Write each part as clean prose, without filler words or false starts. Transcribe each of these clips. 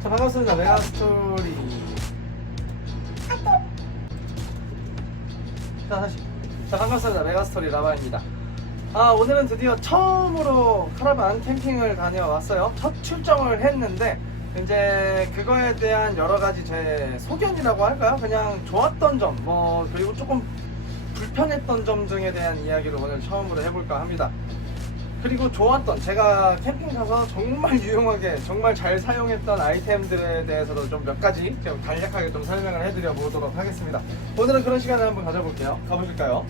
자, 반갑습니다. 메가스토리. 자, 다시. 자, 반갑습니다. 메가스토리 라바입니다. 오늘은 드디어 처음으로 카라반 캠핑을 다녀왔어요. 첫 출정을 했는데, 이제 그거에 대한 여러 가지 제 소견이라고 할까요? 그냥 좋았던 점, 그리고 조금 불편했던 점 등에 대한 이야기를 오늘 처음으로 해볼까 합니다. 그리고 좋았던, 제가 캠핑 가서 정말 유용하게 정말 잘 사용했던 아이템들에 대해서도 좀 몇 가지 좀 간략하게 좀 설명을 해드려 보도록 하겠습니다. 오늘은 그런 시간을 한번 가져볼게요. 가보실까요?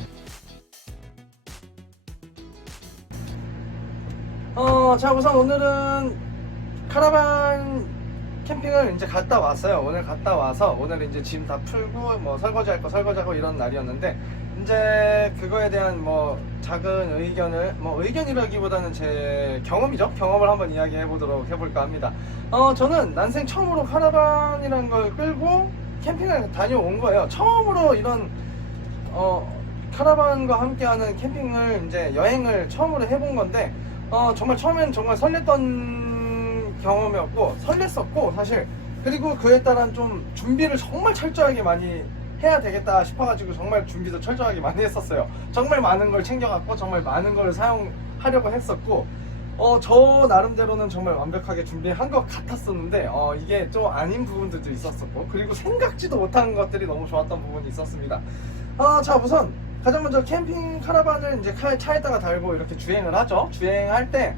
자, 우선 오늘은 카라반 캠핑을 이제 갔다 왔어요. 오늘 갔다 와서 오늘 이제 짐 다 풀고 설거지할 거 설거지하고 이런 날이었는데, 이제 그거에 대한 작은 의견을, 의견이라기보다는 제 경험이죠. 경험을 한번 이야기해 보도록 해볼까 합니다. 저는 난생 처음으로 카라반이라는 걸 끌고 캠핑을 다녀온 거예요. 처음으로 이런 카라반과 함께하는 캠핑을, 이제 여행을 처음으로 해본 건데, 정말 처음엔 정말 설렜던 경험이었고, 설렜었고 사실. 그리고 그에 따른 좀 준비를 정말 철저하게 많이 해야 되겠다 싶어가지고 정말 준비도 철저하게 많이 했었어요. 정말 많은 걸 챙겨갔고 정말 많은 걸 사용하려고 했었고, 저 나름대로는 정말 완벽하게 준비한 것 같았었는데, 이게 좀 아닌 부분들도 있었었고, 그리고 생각지도 못한 것들이 너무 좋았던 부분이 있었습니다. 자, 우선 가장 먼저 캠핑 카라반을 이제 차에다가 달고 이렇게 주행을 하죠. 주행할 때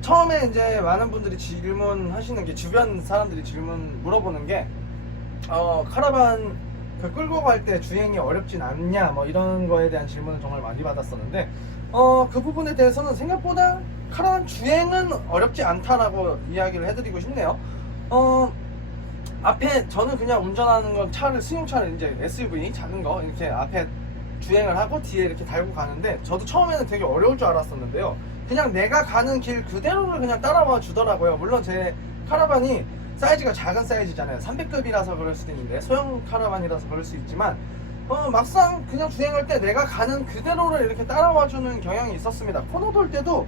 처음에 이제 많은 분들이 질문하시는 게, 주변 사람들이 물어보는 게, 카라반 끌고 갈 때 주행이 어렵진 않냐, 이런 거에 대한 질문을 정말 많이 받았었는데, 그 부분에 대해서는 생각보다 카라반 주행은 어렵지 않다라고 이야기를 해드리고 싶네요. 앞에 저는 그냥 운전하는 건 승용차를 이제 SUV 작은 거 이렇게 앞에 주행을 하고 뒤에 이렇게 달고 가는데, 저도 처음에는 되게 어려울 줄 알았었는데요. 그냥 내가 가는 길 그대로를 그냥 따라와 주더라고요. 물론 제 카라반이 사이즈가 작은 사이즈잖아요. 300급이라서 그럴 수도 있는데, 소형 카라반이라서 그럴 수 있지만, 막상 그냥 주행할 때 내가 가는 그대로를 이렇게 따라와 주는 경향이 있었습니다. 코너 돌 때도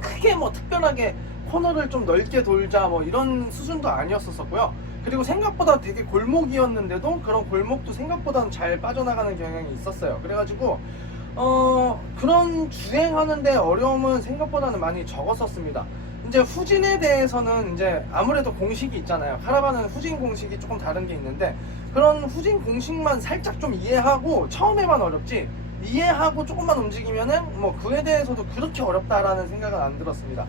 크게 특별하게 코너를 좀 넓게 돌자 이런 수준도 아니었었고요. 그리고 생각보다 되게 골목이었는데도 그런 골목도 생각보다는 잘 빠져나가는 경향이 있었어요. 그래가지고 그런 주행하는데 어려움은 생각보다는 많이 적었었습니다. 이제 후진에 대해서는 이제 아무래도 공식이 있잖아요. 카라반은 후진 공식이 조금 다른 게 있는데, 그런 후진 공식만 살짝 좀 이해하고, 처음에만 어렵지 이해하고 조금만 움직이면은 그에 대해서도 그렇게 어렵다라는 생각은 안 들었습니다.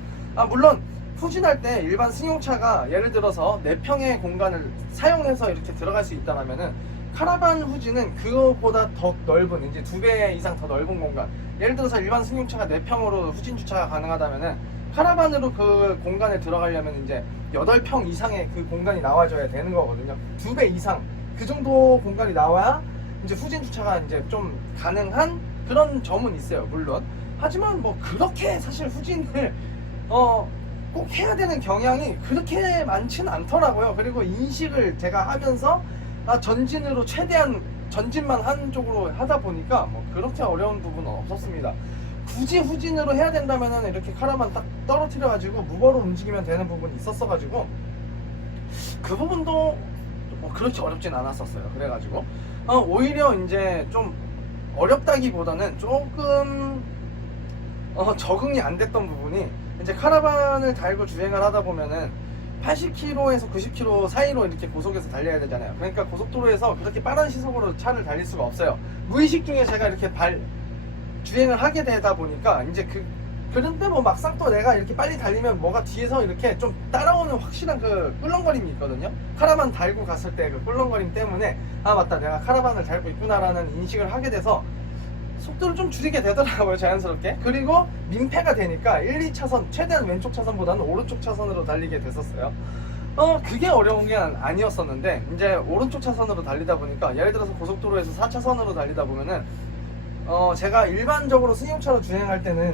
물론 후진할 때 일반 승용차가 예를 들어서 4평의 공간을 사용해서 이렇게 들어갈 수 있다면은, 카라반 후진은 그거보다 더 넓은, 이제 2배 이상 더 넓은 공간, 예를 들어서 일반 승용차가 4평으로 후진 주차가 가능하다면은, 카라반으로 그 공간에 들어가려면 이제 8평 이상의 그 공간이 나와줘야 되는 거거든요. 2배 이상 그 정도 공간이 나와야 이제 후진 주차가 이제 좀 가능한 그런 점은 있어요, 물론. 하지만 그렇게 사실 후진을 꼭 해야 되는 경향이 그렇게 많지는 않더라고요. 그리고 인식을 제가 하면서 전진으로 최대한 전진만 한쪽으로 하다 보니까 그렇게 어려운 부분은 없었습니다. 굳이 후진으로 해야 된다면은 이렇게 카라반 딱 떨어뜨려 가지고 무버로 움직이면 되는 부분이 있었어 가지고, 그 부분도 그렇게 어렵진 않았었어요. 그래가지고 오히려 이제 좀 어렵다기보다는 조금 적응이 안 됐던 부분이, 이제 카라반을 달고 주행을 하다 보면은 80km에서 90km 사이로 이렇게 고속에서 달려야 되잖아요. 그러니까 고속도로에서 그렇게 빠른 시속으로 차를 달릴 수가 없어요. 무의식 중에 제가 이렇게 주행을 하게 되다 보니까, 이제 그런데 막상 또 내가 이렇게 빨리 달리면 뭐가 뒤에서 이렇게 좀 따라오는 확실한 그 꿀렁거림이 있거든요. 카라반 달고 갔을 때 그 꿀렁거림 때문에, 맞다, 내가 카라반을 달고 있구나라는 인식을 하게 돼서 속도를 좀 줄이게 되더라고요, 자연스럽게. 그리고 민폐가 되니까 1, 2차선, 최대한 왼쪽 차선보다는 오른쪽 차선으로 달리게 됐었어요. 그게 어려운 게 아니었었는데, 이제 오른쪽 차선으로 달리다 보니까, 예를 들어서 고속도로에서 4차선으로 달리다 보면은, 제가 일반적으로 승용차로 주행할 때는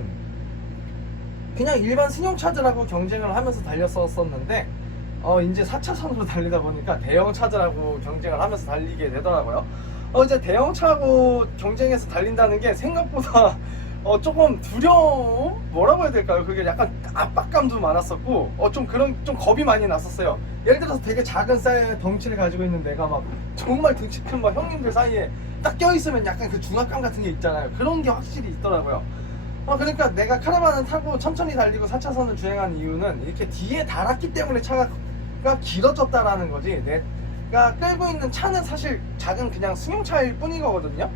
그냥 일반 승용차들하고 경쟁을 하면서 달렸었는데, 이제 4차선으로 달리다 보니까 대형차들하고 경쟁을 하면서 달리게 되더라고요. 이제 대형차하고 경쟁해서 달린다는 게 생각보다 조금 두려움? 뭐라고 해야 될까요? 그게 약간 압박감도 많았었고, 좀 겁이 많이 났었어요. 예를 들어서 되게 작은 사이즈의 덩치를 가지고 있는 내가 막 정말 등치 큰 막 형님들 사이에 딱 껴있으면 약간 그 중압감 같은 게 있잖아요. 그런 게 확실히 있더라고요. 그러니까 내가 카라반을 타고 천천히 달리고 4차선을 주행한 이유는 이렇게 뒤에 달았기 때문에 차가 길어졌다라는 거지. 내가 끌고 있는 차는 사실 작은 그냥 승용차일 뿐이거든요.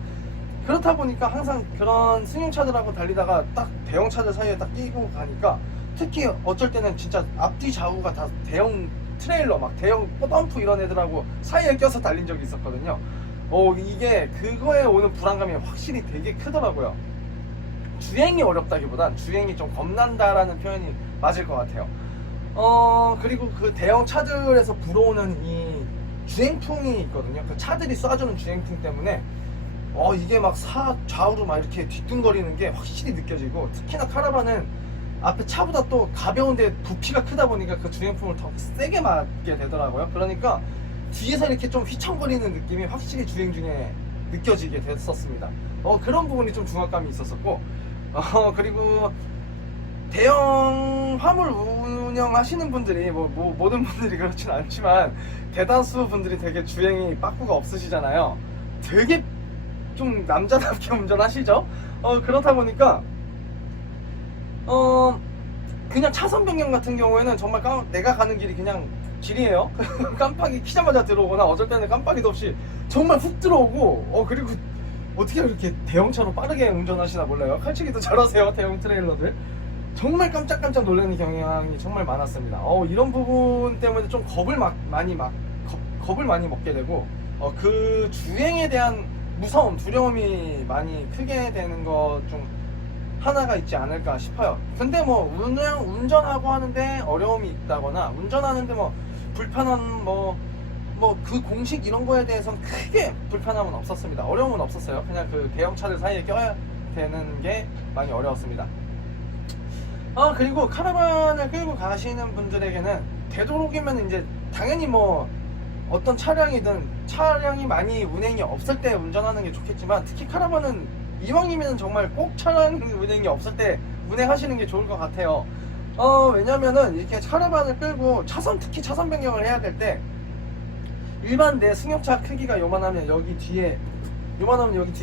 그렇다 보니까 항상 그런 승용차들하고 달리다가 딱 대형차들 사이에 딱 끼고 가니까, 특히 어쩔 때는 진짜 앞뒤 좌우가 다 대형 트레일러 막 대형 덤프 이런 애들하고 사이에 껴서 달린 적이 있었거든요. 이게 그거에 오는 불안감이 확실히 되게 크더라고요. 주행이 어렵다기보단 주행이 좀 겁난다라는 표현이 맞을 것 같아요. 그리고 그 대형 차들에서 불어오는 이 주행풍이 있거든요. 그 차들이 쏴주는 주행풍 때문에 이게 막 좌우로 막 이렇게 뒤뚱거리는 게 확실히 느껴지고, 특히나 카라반은 앞에 차보다 또 가벼운데 부피가 크다 보니까 그 주행풍을 더 세게 맞게 되더라고요. 그러니까 뒤에서 이렇게 좀 휘청거리는 느낌이 확실히 주행 중에 느껴지게 됐었습니다. 그런 부분이 좀 중압감이 있었었고, 그리고 대형 화물 운영하시는 분들이 모든 분들이 그렇진 않지만 대다수 분들이 되게 주행이 빠꾸가 없으시잖아요. 되게 좀 남자답게 운전하시죠? 그렇다 보니까 그냥 차선 변경 같은 경우에는 정말 내가 가는 길이 그냥 길이에요. 깜빡이 키자마자 들어오거나, 어쩔 때는 깜빡이도 없이 정말 훅 들어오고, 그리고 어떻게 그렇게 대형차로 빠르게 운전하시나 몰라요. 칼치기도 잘하세요, 대형 트레일러들. 정말 깜짝깜짝 놀라는 경향이 정말 많았습니다. 이런 부분 때문에 좀 겁을 많이 먹게 되고, 그 주행에 대한 무서움, 두려움이 많이 크게 되는 것 중 하나가 있지 않을까 싶어요. 근데 뭐 운전하고 하는데 어려움이 있다거나, 운전하는데 뭐 불편한 그 공식 이런 거에 대해서는 크게 불편함은 없었습니다. 어려움은 없었어요. 그냥 그 대형차들 사이에 껴야 되는 게 많이 어려웠습니다. 그리고 카라반을 끌고 가시는 분들에게는 되도록이면 이제 당연히 뭐 어떤 차량이 많이 운행이 없을 때 운전하는 게 좋겠지만, 특히 카라반은 이왕이면 정말 꼭 차량 운행이 없을 때 운행하시는 게 좋을 것 같아요. 왜냐면은 이렇게 카라반을 끌고 특히 차선 변경을 해야 될 때, 일반 내 승용차 크기가 요만하면 여기 뒤에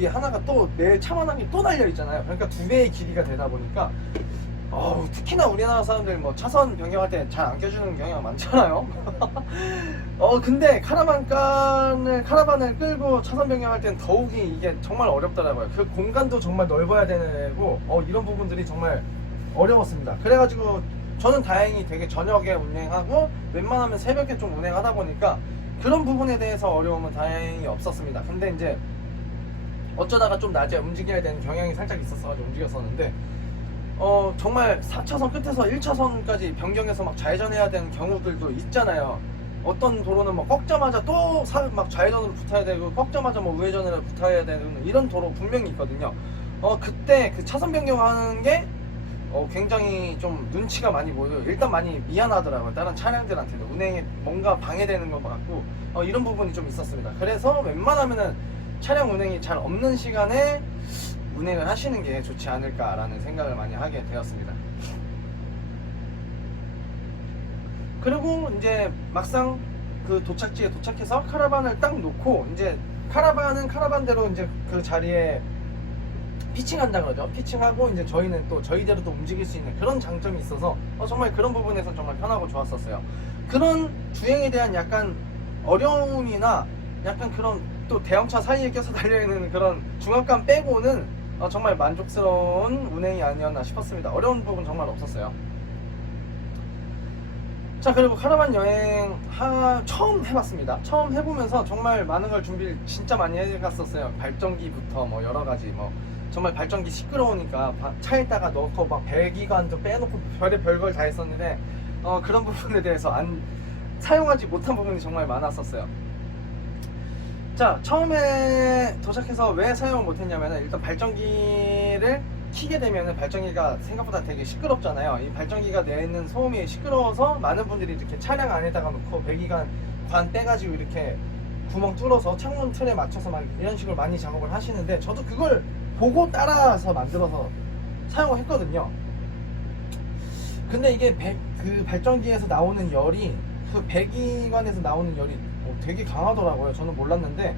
하나가 또 내 차만한 게 또 달려 있잖아요. 그러니까 두 배의 길이가 되다 보니까 특히나 우리나라 사람들 뭐 차선 변경할 때 잘 안 껴주는 경향이 많잖아요. 근데 카라반을 끌고 차선 변경할 땐 더욱이 이게 정말 어렵더라고요. 그 공간도 정말 넓어야 되고, 이런 부분들이 정말 어려웠습니다. 그래가지고 저는 다행히 되게 저녁에 운행하고 웬만하면 새벽에 좀 운행하다 보니까 그런 부분에 대해서 어려움은 다행히 없었습니다. 근데 이제 어쩌다가 좀 낮에 움직여야 되는 경향이 살짝 있었어가지고 움직였었는데, 정말 4차선 끝에서 1차선까지 변경해서 막 좌회전해야 되는 경우들도 있잖아요. 어떤 도로는 뭐 꺾자마자 또 막 좌회전으로 붙어야 되고, 꺾자마자 뭐 우회전으로 붙어야 되는 이런 도로 분명히 있거든요. 그때 그 차선 변경하는 게 굉장히 좀 눈치가 많이 보여요. 일단 많이 미안하더라고요. 다른 차량들한테는 운행에 뭔가 방해되는 것 같고, 이런 부분이 좀 있었습니다. 그래서 웬만하면은 차량 운행이 잘 없는 시간에 운행을 하시는 게 좋지 않을까라는 생각을 많이 하게 되었습니다. 그리고 이제 막상 그 도착지에 도착해서 카라반을 딱 놓고, 이제 카라반은 카라반대로 이제 그 자리에 피칭한다 그러죠. 피칭하고 이제 저희는 또 저희대로 또 움직일 수 있는 그런 장점이 있어서 정말 그런 부분에서 정말 편하고 좋았었어요. 그런 주행에 대한 약간 어려움이나 약간 그런 또 대형차 사이에 껴서 달려있는 그런 중압감 빼고는 정말 만족스러운 운행이 아니었나 싶었습니다. 어려운 부분 정말 없었어요. 자, 그리고 카라반 여행 처음 해봤습니다. 처음 해보면서 정말 많은 걸 준비를 진짜 많이 해갔었어요. 발전기부터 뭐 여러가지 정말 발전기 시끄러우니까 차에다가 넣고 막 배기관도 빼놓고 별걸 다 했었는데, 그런 부분에 대해서 사용하지 못한 부분이 정말 많았었어요. 자, 처음에 도착해서 왜 사용을 못했냐면, 일단 발전기를 키게 되면 발전기가 생각보다 되게 시끄럽잖아요. 이 발전기가 내는 소음이 시끄러워서 많은 분들이 이렇게 차량 안에다가 놓고 배기관 관 빼가지고 이렇게 구멍 뚫어서 창문 틀에 맞춰서 막 이런 식으로 많이 작업을 하시는데, 저도 그걸 보고 따라서 만들어서 사용을 했거든요. 근데 이게 그 발전기에서 나오는 열이, 그 배기관에서 나오는 열이 되게 강하더라고요. 저는 몰랐는데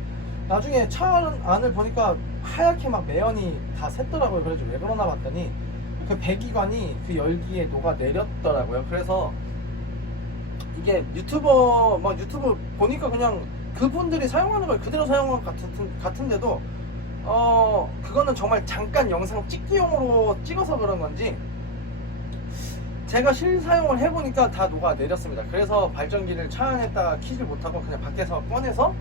나중에 차 안을 보니까 하얗게 막 매연이 다 샜더라고요. 그래서 왜 그러나 봤더니 그 배기관이 그 열기에 녹아 내렸더라고요. 그래서 이게 유튜브 보니까 그냥 그분들이 사용하는 걸 그대로 사용한 것 같은데도 그거는 정말 잠깐 영상 찍기용으로 찍어서 그런 건지 제가 실사용을 해보니까 다 녹아 내렸습니다. 그래서 발전기를 차 안에다가 키질 못하고 그냥 밖에서 꺼내서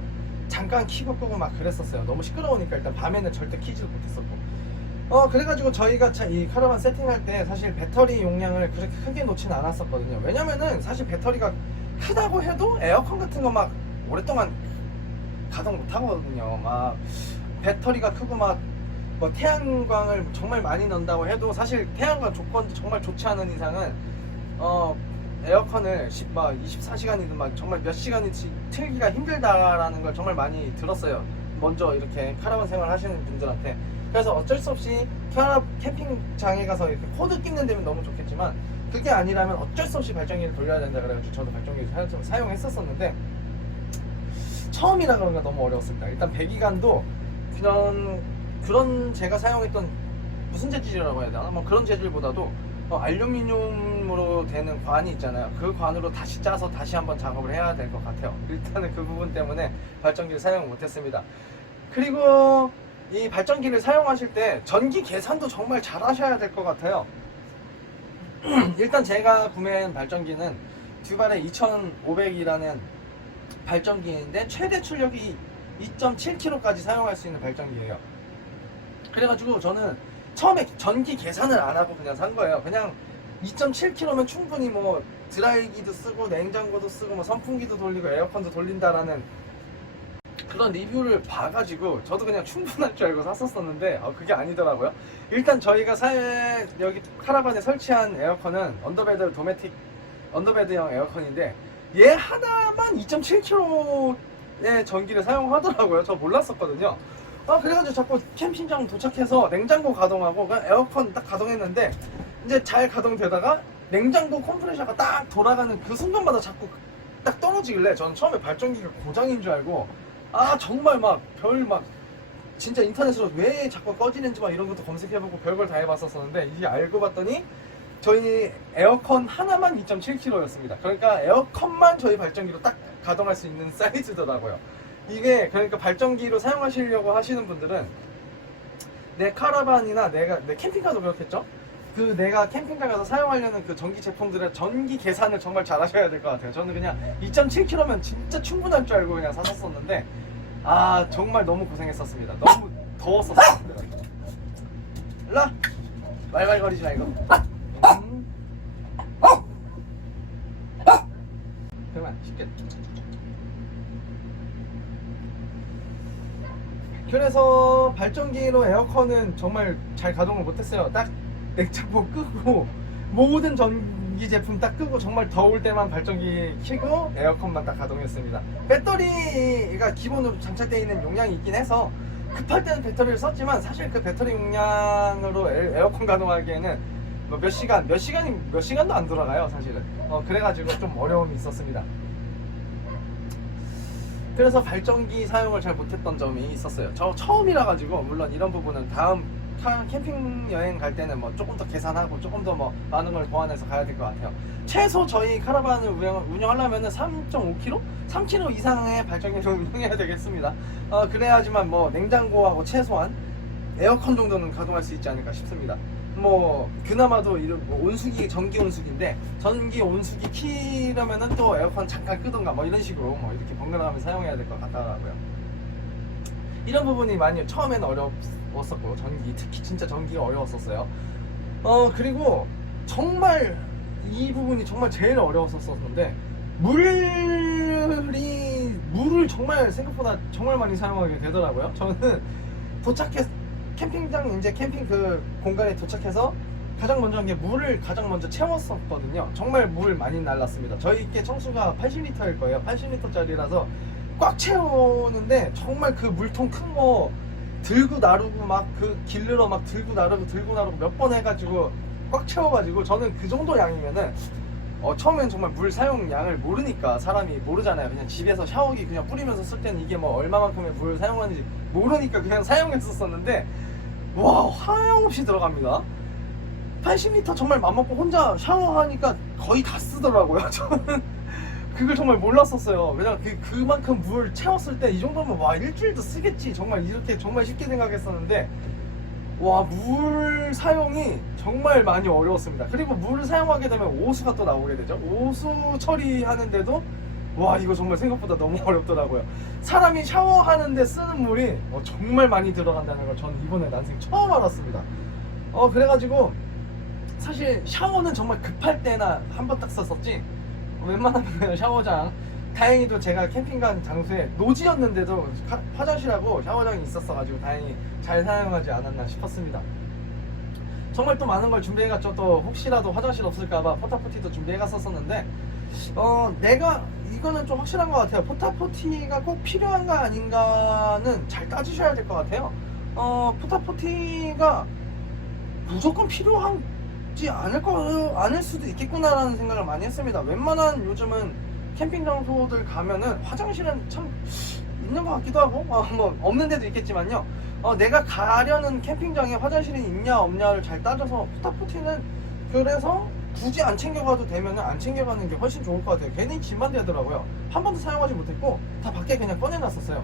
잠깐 키고 끄고 막 그랬었어요. 너무 시끄러우니까 일단 밤에는 절대 키질 못했었고 그래가지고 저희가 이 카라반 세팅할 때 사실 배터리 용량을 그렇게 크게 놓지는 않았었거든요. 왜냐면은 사실 배터리가 크다고 해도 에어컨 같은 거 막 오랫동안 가동 못하거든요. 막 배터리가 크고 막 뭐 태양광을 정말 많이 넣는다고 해도 사실 태양광 조건도 정말 좋지 않은 이상은 에어컨을 24시간이든 막 정말 몇 시간인지 틀기가 힘들다라는 걸 정말 많이 들었어요. 먼저 이렇게 카라반 생활 하시는 분들한테. 그래서 어쩔 수 없이 캠핑장에 가서 이렇게 코드 끼는 데면 너무 좋겠지만 그게 아니라면 어쩔 수 없이 발전기를 돌려야 된다 그래가지고 저도 발전기를 사용했었었는데 처음이라 그런가 너무 어려웠습니다. 일단 배기관도 그런 제가 사용했던 무슨 재질이라고 해야 되나? 뭐 그런 재질보다도 알루미늄으로 되는 관이 있잖아요. 그 관으로 다시 짜서 다시 한번 작업을 해야 될 것 같아요. 일단은 그 부분 때문에 발전기를 사용 못했습니다. 그리고 이 발전기를 사용하실 때 전기 계산도 정말 잘 하셔야 될 것 같아요. 일단 제가 구매한 발전기는 듀발의 2500이라는 발전기인데 최대 출력이 2.7kg까지 사용할 수 있는 발전기예요. 그래가지고 저는 처음에 전기 계산을 안 하고 그냥 산 거예요. 그냥 2.7kg면 충분히 뭐 드라이기도 쓰고 냉장고도 쓰고 뭐 선풍기도 돌리고 에어컨도 돌린다라는 그런 리뷰를 봐가지고 저도 그냥 충분할 줄 알고 샀었었는데 그게 아니더라고요. 일단 저희가 여기 카라반에 설치한 에어컨은 언더베드형 에어컨인데 얘 하나만 2.7kg의 전기를 사용하더라고요. 저 몰랐었거든요. 그래가지고 자꾸 캠핑장 도착해서 냉장고 가동하고 그냥 에어컨 딱 가동했는데 이제 잘 가동되다가 냉장고 컴프레셔가 딱 돌아가는 그 순간마다 자꾸 딱 떨어지길래 저는 처음에 발전기가 고장인 줄 알고 정말 막 진짜 인터넷으로 왜 자꾸 꺼지는지 막 이런 것도 검색해보고 별걸 다 해봤었는데 이게 알고 봤더니 저희 에어컨 하나만 2.7kg였습니다. 그러니까 에어컨만 저희 발전기로 딱 가동할 수 있는 사이즈더라고요. 이게 그러니까 발전기로 사용하시려고 하시는 분들은 내 카라반이나 내 캠핑카도 그렇겠죠? 내가 캠핑장 가서 사용하려는 그 전기 제품들의 전기 계산을 정말 잘 하셔야 될 것 같아요. 저는 그냥 2.7kg면 진짜 충분할 줄 알고 그냥 샀었는데 정말 너무 고생했었습니다. 너무 더웠었습니다. 일로와! 말발거리지 마 이거. 그만 쉽게. 그래서 발전기로 에어컨은 정말 잘 가동을 못했어요. 딱 냉장고 끄고 모든 전기 제품 딱 끄고 정말 더울 때만 발전기 켜고 에어컨만 딱 가동했습니다. 배터리가 기본으로 장착되어 있는 용량이 있긴 해서 급할 때는 배터리를 썼지만 사실 그 배터리 용량으로 에어컨 가동하기에는 몇 시간도 안 돌아가요 사실은. 그래가지고 좀 어려움이 있었습니다. 그래서 발전기 사용을 잘 못했던 점이 있었어요. 저 처음이라 가지고 물론 이런 부분은 다음 캠핑 여행 갈 때는 뭐 조금 더 계산하고 조금 더 뭐 많은 걸 보완해서 가야 될 것 같아요. 최소 저희 카라반을 운영하려면은 3.5kg? 3kg 이상의 발전기를 운영해야 되겠습니다. 그래야지만 뭐 냉장고하고 최소한 에어컨 정도는 가동할 수 있지 않을까 싶습니다. 뭐 그나마도 이런 온수기 전기 온수기인데 전기 온수기 키려면은 또 에어컨 잠깐 끄던가 뭐 이런 식으로 뭐 이렇게 번갈아가면서 사용해야 될 것 같더라고요. 이런 부분이 많이 처음에는 어려웠었고 특히 진짜 전기가 어려웠었어요. 그리고 정말 이 부분이 정말 제일 어려웠었는데 물을 정말 생각보다 정말 많이 사용하게 되더라고요. 저는 캠핑장 이제 캠핑 그 공간에 도착해서 가장 먼저 한 게 물을 가장 먼저 채웠었거든요. 정말 물 많이 날랐습니다. 저희 게 청수가 80리터일 거예요. 80리터짜리라서 꽉 채우는데 정말 그 물통 큰 거 들고 나르고 막 그 길르러 막 들고 나르고 몇 번 해가지고 꽉 채워가지고, 저는 그 정도 양이면은 처음엔 정말 물 사용 양을 모르니까, 사람이 모르잖아요. 그냥 집에서 샤워기 그냥 뿌리면서 쓸 때는 이게 뭐 얼마만큼의 물 사용하는지 모르니까 그냥 사용했었었는데, 와, 하염없이 들어갑니다. 80리터 정말 맘먹고 혼자 샤워하니까 거의 다 쓰더라고요. 저는 그걸 정말 몰랐었어요. 왜냐면 그만큼 물 채웠을 때 이 정도면 와, 일주일도 쓰겠지, 정말 이렇게 정말 쉽게 생각했었는데, 와, 물 사용이 정말 많이 어려웠습니다. 그리고 물을 사용하게 되면 오수가 또 나오게 되죠. 오수 처리하는데도 와, 이거 정말 생각보다 너무 어렵더라고요. 사람이 샤워하는데 쓰는 물이 정말 많이 들어간다는 걸 저는 이번에 난생 처음 알았습니다. 그래가지고 사실 샤워는 정말 급할 때나 한 번 딱 썼었지, 웬만하면 그냥 샤워장, 다행히도 제가 캠핑 간 장소에 노지였는데도 화장실하고 샤워장이 있었어가지고 다행히 잘 사용하지 않았나 싶었습니다. 정말 또 많은 걸 준비해갔죠. 또 혹시라도 화장실 없을까봐 포타포티도 포티해갔었는데, 내가 이거는 좀 확실한 것 같아요. 포타포티가 꼭 필요한가 아닌가는 잘 따지셔야 될 것 같아요. 포타포티가 무조건 필요하지 않을 수도 있겠구나라는 생각을 많이 했습니다. 웬만한 요즘은 캠핑 장소들 가면은 화장실은 참 있는 것 같기도 하고, 뭐 없는 데도 있겠지만요. 내가 가려는 캠핑장에 화장실이 있냐 없냐를 잘 따져서, 포타포티는 그래서 굳이 안 챙겨가도 되면은 안 챙겨가는 게 훨씬 좋을 것 같아요. 괜히 짐만 되더라고요. 한 번도 사용하지 못했고 다 밖에 그냥 꺼내놨었어요.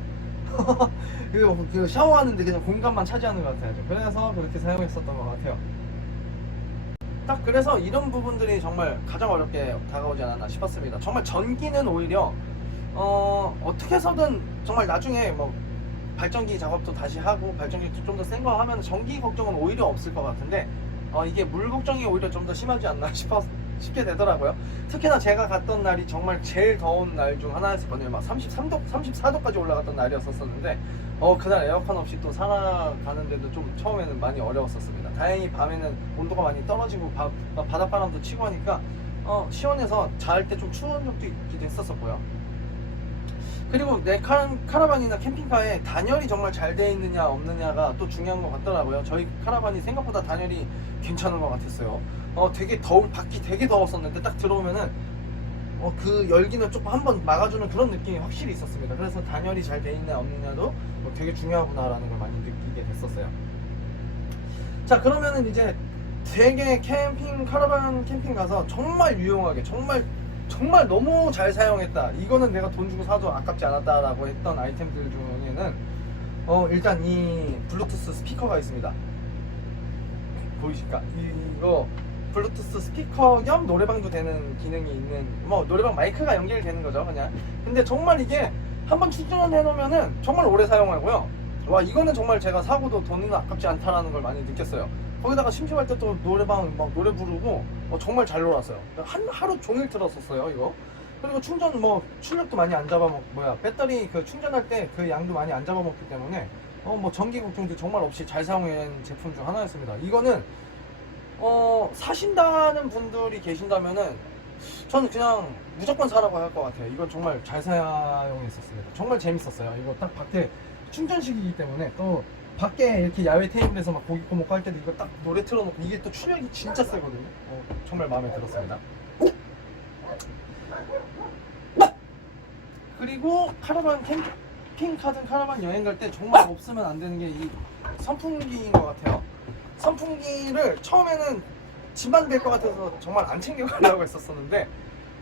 그리고 그 샤워하는데 그냥 공간만 차지하는 것 같아요. 그래서 그렇게 사용했었던 것 같아요. 딱 그래서 이런 부분들이 정말 가장 어렵게 다가오지 않았나 싶었습니다. 정말 전기는 오히려 어떻게 해서든 정말 나중에 뭐 발전기 작업도 다시 하고 발전기 좀 더 센 거 하면 전기 걱정은 오히려 없을 것 같은데, 이게 물 걱정이 오히려 좀 더 심하지 않나 싶게 되더라고요. 특히나 제가 갔던 날이 정말 제일 더운 날 중 하나였거든요. 막 33도, 34도까지 올라갔던 날이었었는데, 그날 에어컨 없이 또 살아가는데도 좀 처음에는 많이 어려웠었습니다. 다행히 밤에는 온도가 많이 떨어지고 바닷바람도 치고 하니까 시원해서 잘 때 좀 추운 적도 있기도 했었고요. 그리고 내 카라반이나 캠핑카에 단열이 정말 잘 돼 있느냐 없느냐가 또 중요한 것 같더라고요. 저희 카라반이 생각보다 단열이 괜찮은 것 같았어요. 되게 밖이 되게 더웠었는데 딱 들어오면은 그 열기는 조금 한번 막아주는 그런 느낌이 확실히 있었습니다. 그래서 단열이 잘 돼 있냐 없느냐도 되게 중요하구나라는 걸 많이 느끼게 됐었어요. 자, 그러면은 이제 되게 카라반 캠핑 가서 정말 유용하게, 정말 너무 잘 사용했다, 이거는 내가 돈 주고 사도 아깝지 않았다라고 했던 아이템들 중에는 일단 이 블루투스 스피커가 있습니다. 보이실까? 이거 블루투스 스피커 겸 노래방도 되는 기능이 있는, 뭐 노래방 마이크가 연결되는 거죠 그냥. 근데 정말 이게 한번 충전해 놓으면은 정말 오래 사용하고요. 와, 이거는 정말 제가 사고도 돈은 아깝지 않다라는 걸 많이 느꼈어요. 거기다가 심심할 때 또 노래방 막 노래 부르고 정말 잘 놀았어요. 하루 종일 들었었어요 이거. 그리고 충전 출력도 많이 안 배터리 그 충전할 때 그 양도 많이 안 잡아먹기 때문에 전기 걱정도 정말 없이 잘 사용한 제품 중 하나였습니다. 이거는 사신다는 분들이 계신다면은 저는 그냥 무조건 사라고 할 것 같아요. 이건 정말 잘 사용했었습니다. 정말 재밌었어요. 이거 딱 밖에 충전식이기 때문에, 또 밖에 이렇게 야외 테이블에서 막 고기 구워 먹고 할 때도 이거 딱 노래 틀어놓고, 이게 또 출력이 진짜 세거든요. 정말 마음에 들었습니다. 그리고 카라반 캠핑카든 카라반 여행 갈 때 정말 없으면 안 되는 게 이 선풍기인 것 같아요. 선풍기를 처음에는 집만 될 것 같아서 정말 안 챙겨가려고 했었는데,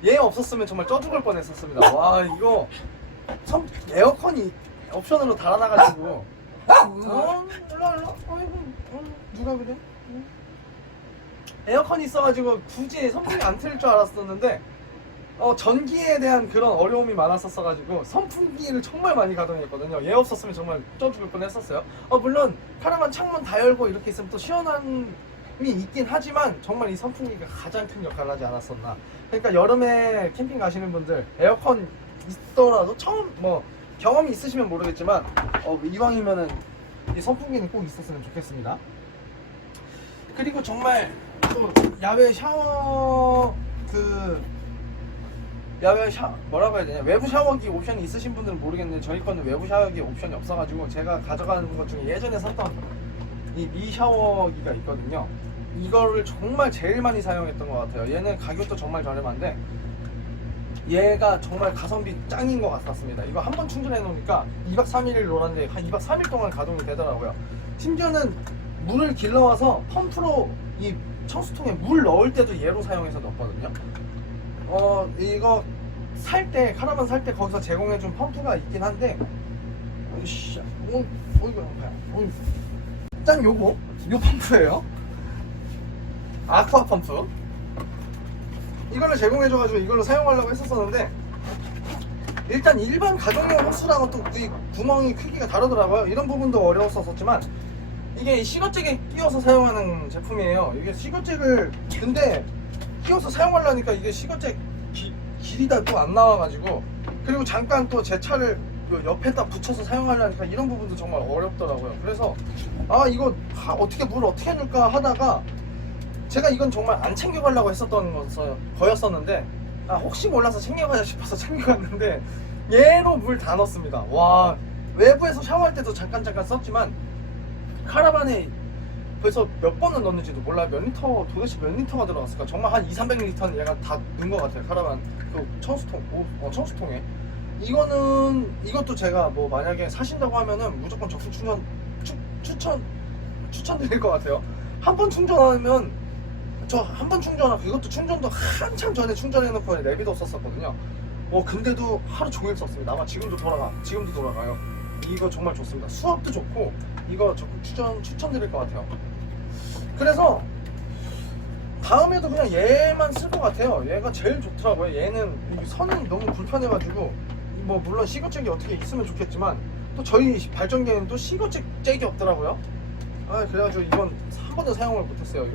얘 없었으면 정말 쪄 죽을 뻔 했었습니다. 와, 이거 에어컨이 옵션으로 달아나가지고 일로 누가 그래? 에어컨이 있어가지고 굳이 선풍기 안 틀릴 줄 알았었는데, 전기에 대한 그런 어려움이 많았었어가지고 선풍기를 정말 많이 가동했거든요. 얘 없었으면 정말 쪄 죽을 뻔 했었어요. 물론 카라반 창문 다 열고 이렇게 있으면 또 시원함이 있긴 하지만, 정말 이 선풍기가 가장 큰 역할을 하지 않았었나. 그러니까 여름에 캠핑 가시는 분들 에어컨 있더라도 경험이 있으시면 모르겠지만 이왕이면은 이 선풍기는 꼭 있었으면 좋겠습니다. 그리고 정말 또 야외 샤워 야외 뭐라고 해야 되냐, 외부 샤워기 옵션이 있으신 분들은 모르겠는데 저희 거는 외부 샤워기 옵션이 없어가지고 제가 가져가는 것 중에 예전에 샀던 이 미 샤워기가 있거든요. 이거를 정말 제일 많이 사용했던 것 같아요. 얘는 가격도 정말 저렴한데 얘가 정말 가성비 짱인 것 같았습니다. 이거 한 번 충전해 놓으니까 2박 3일을 놀았는데 한 2박 3일 동안 가동이 되더라고요. 심지어는 물을 길러와서 펌프로 이 청수통에 물 넣을 때도 얘로 사용해서 넣었거든요. 이거 살 때, 카라반 살 때 거기서 제공해준 펌프가 있긴 한데, 어이씨, 어이구, 어이구. 일단 요 펌프예요. 아쿠아 펌프. 이걸로 제공해줘가지고 이걸로 사용하려고 했었었는데, 일단 일반 가정용 호스랑은 또 이 구멍이 크기가 다르더라고요. 이런 부분도 어려웠었지만, 이게 시거잭에 끼워서 사용하는 제품이에요. 이게 시거잭을 근데 끼워서 사용하려니까 이게 시거잭 길이가 또 안 나와가지고, 그리고 잠깐 또 제 차를 옆에다 붙여서 사용하려니까 이런 부분도 정말 어렵더라고요. 그래서 이거 어떻게 물 어떻게 넣을까 하다가 제가 이건 정말 안 챙겨가려고 했었던 거였었는데 혹시 몰라서 챙겨가자 싶어서 챙겨갔는데 얘로 물 다 넣었습니다. 와, 외부에서 샤워할 때도 잠깐 썼지만 카라반에 벌써 몇 번을 넣었는지도 몰라요. 몇 리터, 도대체 몇 리터가 들어갔을까? 정말 한 200~300리터는 얘가 다 넣은 것 같아요. 카라반 그 청수통에. 이것도 제가 뭐 만약에 사신다고 하면은 무조건 적수 충전 추천드릴 것 같아요. 한 번 충전하면, 저 한 번 충전하고 이것도 충전도 한참 전에 충전해놓고 내비도 썼었거든요. 근데도 하루 종일 썼습니다. 아마 지금도 돌아가요. 이거 정말 좋습니다. 수압도 좋고 이거 적극 추천드릴 것 같아요. 그래서 다음에도 그냥 얘만 쓸 것 같아요. 얘가 제일 좋더라고요. 얘는 선이 너무 불편해가지고 뭐 물론 시거잭이 어떻게 있으면 좋겠지만 또 저희 발전기에는 또 시거잭이 없더라고요. 그래가지고 이건 한 번도 사용을 못했어요.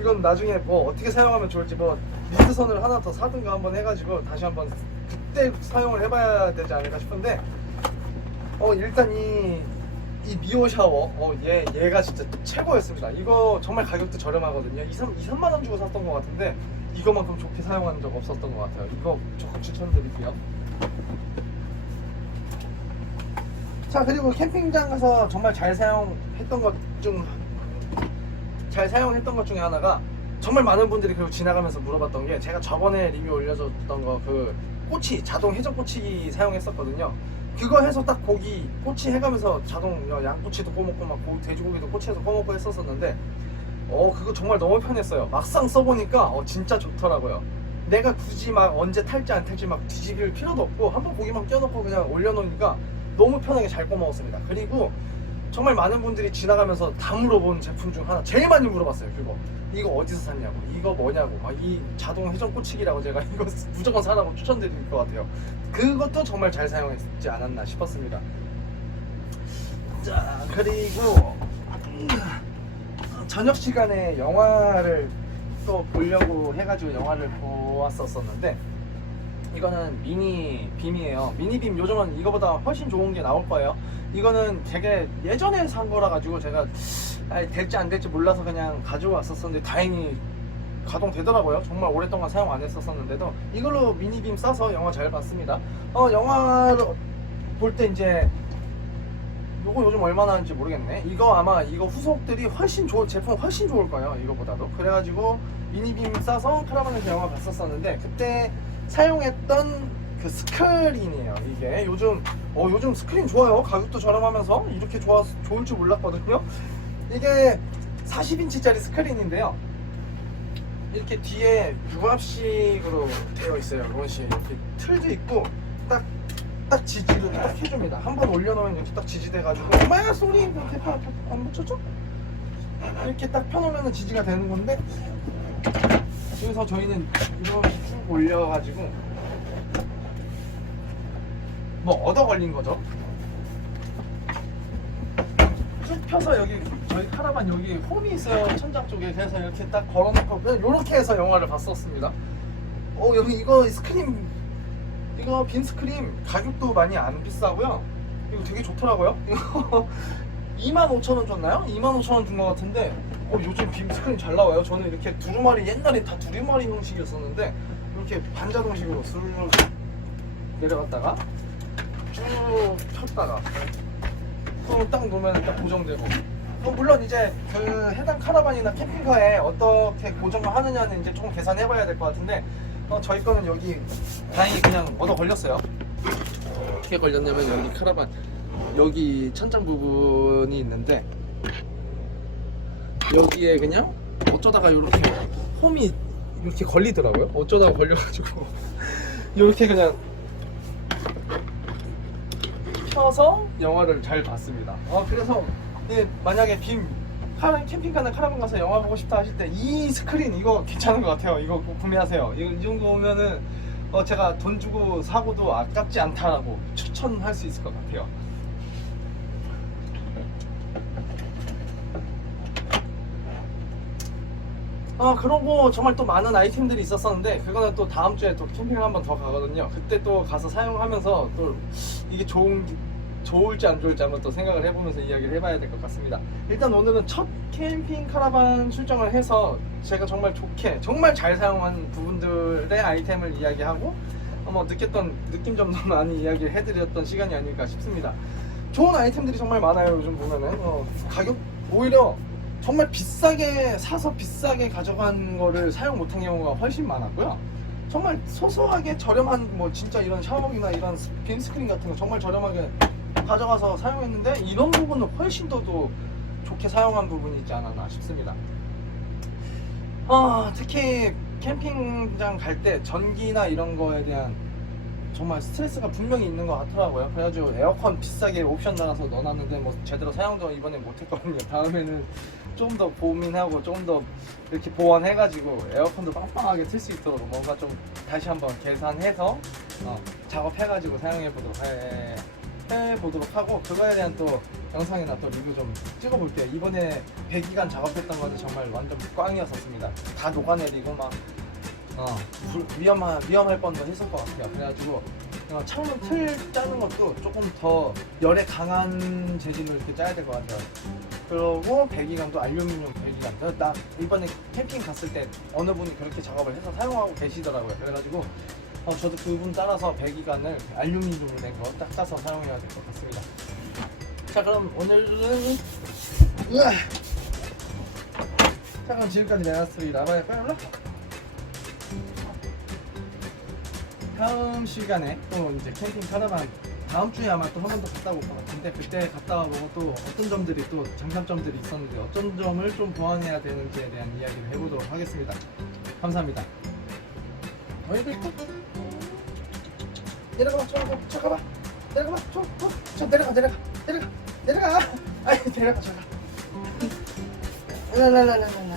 이건 나중에 뭐 어떻게 사용하면 좋을지 뭐 리드선을 하나 더 사든가 한번 해가지고 다시 한번 그때 사용을 해봐야 되지 않을까 싶은데 일단 이 미오 샤워 얘가 진짜 최고였습니다. 이거 정말 가격도 저렴하거든요. 2~3만 원 주고 샀던 것 같은데 이거만큼 좋게 사용한 적 없었던 것 같아요. 이거 적극 추천드릴게요. 자, 그리고 캠핑장 가서 정말 잘 사용했던 것 중에 하나가, 정말 많은 분들이 그리고 지나가면서 물어봤던 게, 제가 저번에 리뷰 올려줬던 거 그 꼬치, 자동 회전 꼬치 사용했었거든요. 그거 해서 딱 고기 꼬치 해가면서 자동 양꼬치도 꺼먹고 막 돼지고기도 꼬치해서 꺼먹고 했었었는데 그거 정말 너무 편했어요. 막상 써보니까 진짜 좋더라고요. 내가 굳이 막 언제 탈지 안 탈지 막 뒤집을 필요도 없고 한번 고기만 껴놓고 그냥 올려놓으니까 너무 편하게 잘 꺼먹었습니다. 그리고 정말 많은 분들이 지나가면서 다 물어본 제품 중 하나, 제일 많이 물어봤어요. 이거 어디서 샀냐고, 이거 뭐냐고, 이 자동 회전 꼬치기라고 제가 이거 무조건 사라고 추천드릴 것 같아요. 그것도 정말 잘 사용했지 않았나 싶었습니다. 자, 그리고 저녁 시간에 영화를 또 보려고 해가지고 영화를 보았었는데, 이거는 미니 빔이에요. 미니 빔 요즘은 이거보다 훨씬 좋은 게 나올 거예요. 이거는 되게 예전에 산 거라 가지고 제가 될지 안 될지 몰라서 그냥 가져왔었는데 다행히 가동되더라고요. 정말 오랫동안 사용 안 했었는데도 이걸로 미니 빔 싸서 영화 잘 봤습니다. 영화를 볼 때 이제 요거 요즘 얼마나 하는지 모르겠네. 이거 아마 이거 후속들이 제품 훨씬 좋을 거예요. 이거보다도. 그래가지고 미니빔 싸서 카라반에서 영화 봤었었는데, 그때 사용했던 그 스크린이에요. 이게 요즘 스크린 좋아요. 가격도 저렴하면서 이렇게 좋을 줄 몰랐거든요. 이게 40인치짜리 스크린인데요. 이렇게 뒤에 유압식으로 되어 있어요. 이런 식 이렇게 틀도 있고 딱 지지를 딱 해줍니다. 한번 올려놓으면 이렇게 딱 지지돼가지고 소리 이렇게 안 붙였죠? 이렇게 딱 펴놓으면 지지가 되는 건데, 그래서 저희는 이렇게 쭉 올려가지고 뭐 얻어 걸린 거죠. 쭉 펴서 여기 저희 카라반 여기 홈이 있어요. 천장 쪽에. 그래서 이렇게 딱 걸어놓고 그냥 이렇게 해서 영화를 봤었습니다. 여기 이거 스크린, 이거 빈 스크린 가격도 많이 안 비싸고요. 이거 되게 좋더라고요. 이거 25,000원 줬나요? 25,000원 준 것 같은데 요즘 빔 스크린 잘 나와요. 저는 이렇게 두루마리, 옛날에 다 두루마리 형식이었었는데 이렇게 반자동식으로 쓱 내려갔다가 쭉 쳤다가 그럼 딱 놓으면 딱 고정되고. 물론 이제 그 해당 카라반이나 캠핑카에 어떻게 고정을 하느냐는 이제 조금 계산해봐야 될 것 같은데 저희 거는 여기 다행히 그냥 얻어 걸렸어요. 어떻게 걸렸냐면 여기 카라반 여기 천장 부분이 있는데 여기에 그냥 어쩌다가 이렇게 홈이 이렇게 걸리더라고요. 어쩌다가 걸려가지고 이렇게 그냥 펴서 영화를 잘 봤습니다. 그래서 만약에 캠핑카나 카라반 가서 영화 보고 싶다 하실 때 이 스크린 이거 괜찮은 것 같아요. 이거 꼭 구매하세요. 이 정도면은 제가 돈 주고 사고도 아깝지 않다라고 추천할 수 있을 것 같아요. 그러고 정말 또 많은 아이템들이 있었었는데 그거는 또 다음 주에 또 캠핑을 한 번 더 가거든요. 그때 또 가서 사용하면서 또 이게 좋을지 안 좋을지 한번 또 생각을 해보면서 이야기를 해봐야 될 것 같습니다. 일단 오늘은 첫 캠핑 카라반 출정을 해서 제가 정말 좋게 정말 잘 사용한 부분들의 아이템을 이야기하고 느꼈던 느낌 좀 더 많이 이야기를 해드렸던 시간이 아닐까 싶습니다. 좋은 아이템들이 정말 많아요. 요즘 보면은 가격 오히려 정말 비싸게 사서 비싸게 가져간 거를 사용 못한 경우가 훨씬 많았고요. 정말 소소하게 저렴한 진짜 이런 샤워기나 이런 빈 스크린 같은 거 정말 저렴하게 가져가서 사용했는데 이런 부분은 훨씬 더 좋게 사용한 부분이 있지 않았나 싶습니다. 특히 캠핑장 갈 때 전기나 이런 거에 대한 정말 스트레스가 분명히 있는 것 같더라고요. 그래가지고 에어컨 비싸게 옵션 달아서 넣어놨는데 제대로 사용도 이번에 못했거든요. 다음에는 좀 더 고민하고 좀 더 이렇게 보완해가지고 에어컨도 빵빵하게 틀 수 있도록 뭔가 좀 다시 한번 계산해서 작업해가지고 해보도록 하고 그거에 대한 또 영상이나 또 리뷰 좀 찍어볼게요. 이번에 배기관 작업했던 거는 정말 완전 꽝이었었습니다. 다 녹아내리고 위험할 뻔도 했을 것 같아요. 그래가지고 창문 틀 짜는 것도 조금 더 열에 강한 재질로 이렇게 짜야 될 것 같아요. 그리고 배기관도 알루미늄 배기관. 나 이번에 캠핑 갔을 때 어느 분이 그렇게 작업을 해서 사용하고 계시더라고요. 그래가지고 저도 그분 따라서 배기관을 알루미늄으로 낸 거 딱 짜서 사용해야 될 것 같습니다. 자, 그럼 오늘은 그럼 지금까지 내놨습니다. 빨리 올라. 다음 시간에 또 이제 캠핑 카라반 다음 주에 아마 또 한 번 더 갔다 올 것 같은데 그때 갔다 와보고 또 어떤 점들이 또 장단점들이 있었는데 어떤 점을 좀 보완해야 되는지에 대한 이야기를 해보도록 하겠습니다. 감사합니다. 내려가봐, 저 가봐. 내려가봐, 저 내려가. 아이, 내려가, 저 가. 랄랄랄랄랄.